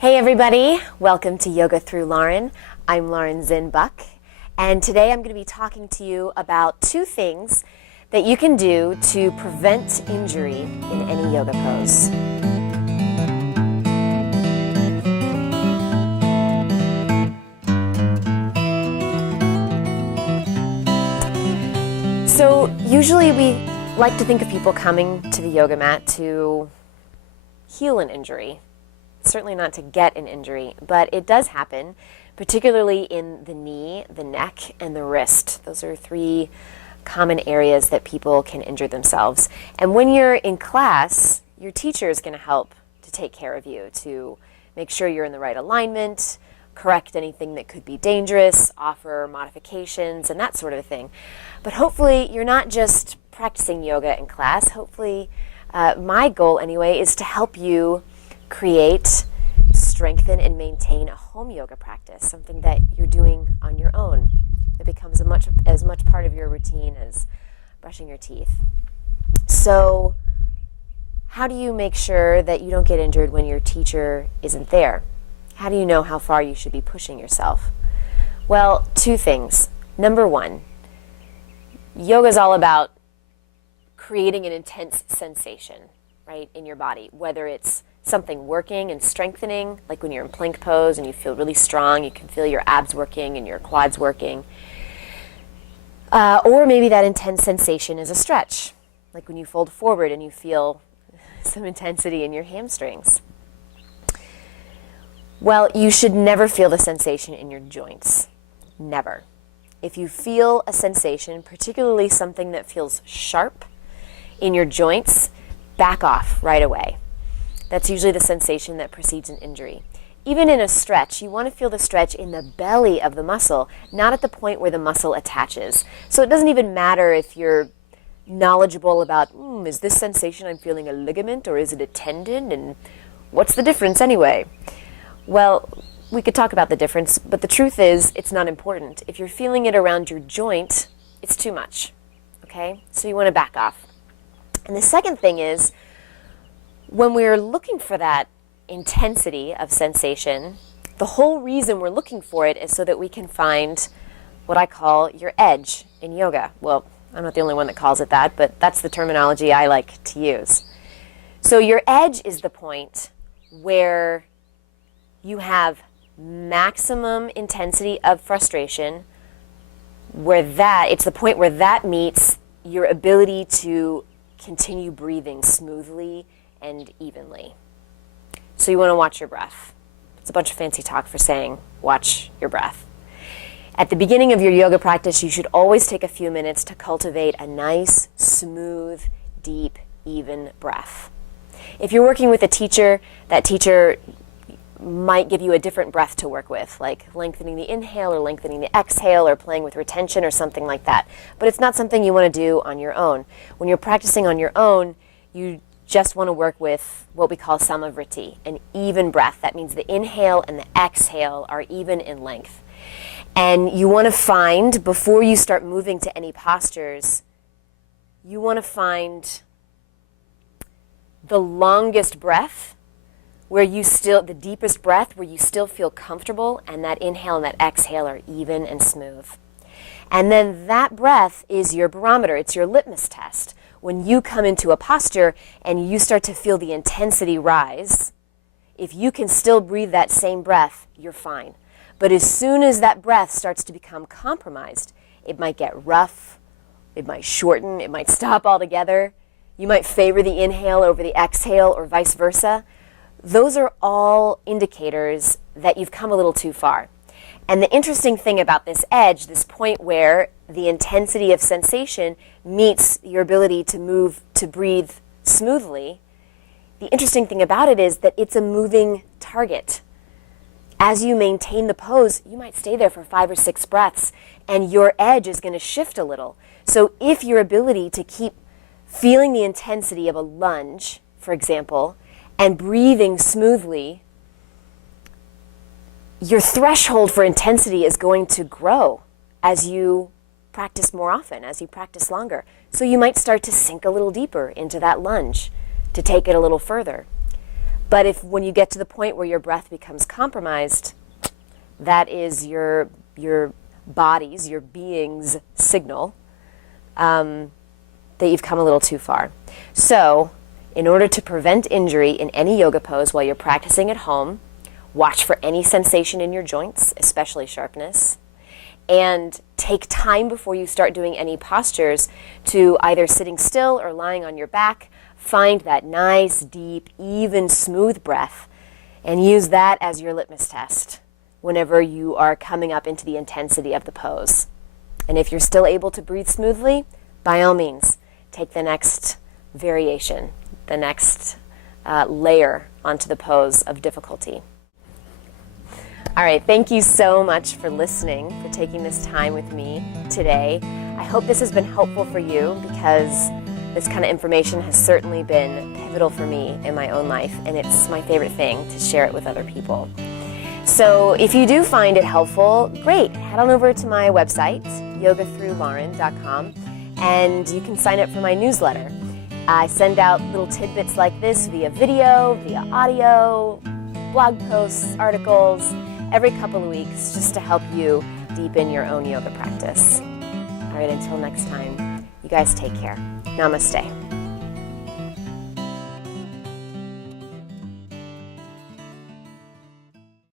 Hey everybody, welcome to Yoga Through Lauren. I'm Lauren Zinbuck, and today I'm going to be talking to you about two things that you can do to prevent injury in any yoga pose. So usually we like to think of people coming to the yoga mat to heal an injury. Certainly not to get an injury, but it does happen, particularly in the knee, the neck, and the wrist. Those are three common areas that people can injure themselves. And when you're in class, your teacher is going to help to take care of you, to make sure you're in the right alignment, correct anything that could be dangerous, offer modifications, and that sort of thing. But hopefully you're not just practicing yoga in class. Hopefully, my goal anyway is to help you create, strengthen, and maintain a home yoga practice, something that you're doing on your own. It becomes as much part of your routine as brushing your teeth. So how do you make sure that you don't get injured when your teacher isn't there? How do you know how far you should be pushing yourself? Well, two things. Number one, yoga is all about creating an intense sensation, right, in your body, whether it's something working and strengthening, like when you're in plank pose and you feel really strong, you can feel your abs working and your quads working. Or maybe that intense sensation is a stretch, like when you fold forward and you feel some intensity in your hamstrings. Well, you should never feel the sensation in your joints. Never. If you feel a sensation, particularly something that feels sharp in your joints, back off right away. That's usually the sensation that precedes an injury. Even in a stretch, you want to feel the stretch in the belly of the muscle, not at the point where the muscle attaches. So it doesn't even matter if you're knowledgeable about, is this sensation I'm feeling a ligament or is it a tendon, and what's the difference anyway? Well, we could talk about the difference, but the truth is it's not important. If you're feeling it around your joint, it's too much, okay? So you want to back off. And the second thing is, when we're looking for that intensity of sensation, the whole reason we're looking for it is so that we can find what I call your edge in yoga. Well, I'm not the only one that calls it that, but that's the terminology I like to use. So your edge is the point where you have maximum intensity of frustration, it's the point where that meets your ability to continue breathing smoothly and evenly. So you want to watch your breath. It's a bunch of fancy talk for saying watch your breath. At the beginning of your yoga practice, you should always take a few minutes to cultivate a nice, smooth, deep, even breath. If you're working with a teacher, that teacher might give you a different breath to work with, like lengthening the inhale or lengthening the exhale or playing with retention or something like that. But it's not something you want to do on your own. When you're practicing on your own, you just want to work with what we call samavriti, an even breath. That means the inhale and the exhale are even in length. And you want to find, before you start moving to any postures, you want to find the longest breath, the deepest breath, where you still feel comfortable, and that inhale and that exhale are even and smooth. And then that breath is your barometer. It's your litmus test. When you come into a posture and you start to feel the intensity rise, if you can still breathe that same breath, you're fine. But as soon as that breath starts to become compromised, it might get rough, it might shorten, it might stop altogether. You might favor the inhale over the exhale or vice versa. Those are all indicators that you've come a little too far. And the interesting thing about this edge, this point where the intensity of sensation meets your ability to breathe smoothly, the interesting thing about it is that it's a moving target. As you maintain the pose, you might stay there for 5 or 6 breaths, and your edge is going to shift a little. So if your ability to keep feeling the intensity of a lunge, for example, and breathing smoothly, your threshold for intensity is going to grow as you practice more often, as you practice longer. So you might start to sink a little deeper into that lunge to take it a little further. But when you get to the point where your breath becomes compromised, that is your body's, your being's signal that you've come a little too far. So, in order to prevent injury in any yoga pose while you're practicing at home, watch for any sensation in your joints, especially sharpness, and take time before you start doing any postures to either sitting still or lying on your back. Find that nice, deep, even, smooth breath and use that as your litmus test whenever you are coming up into the intensity of the pose. And if you're still able to breathe smoothly, by all means, take the next variation, the next layer onto the pose of difficulty. All right, thank you so much for listening, for taking this time with me today. I hope this has been helpful for you because this kind of information has certainly been pivotal for me in my own life, and it's my favorite thing to share it with other people. So if you do find it helpful, great. Head on over to my website, yogathroughlauren.com, and you can sign up for my newsletter. I send out little tidbits like this via video, via audio, blog posts, articles, every couple of weeks, just to help you deepen your own yoga practice. All right, until next time, you guys take care. Namaste.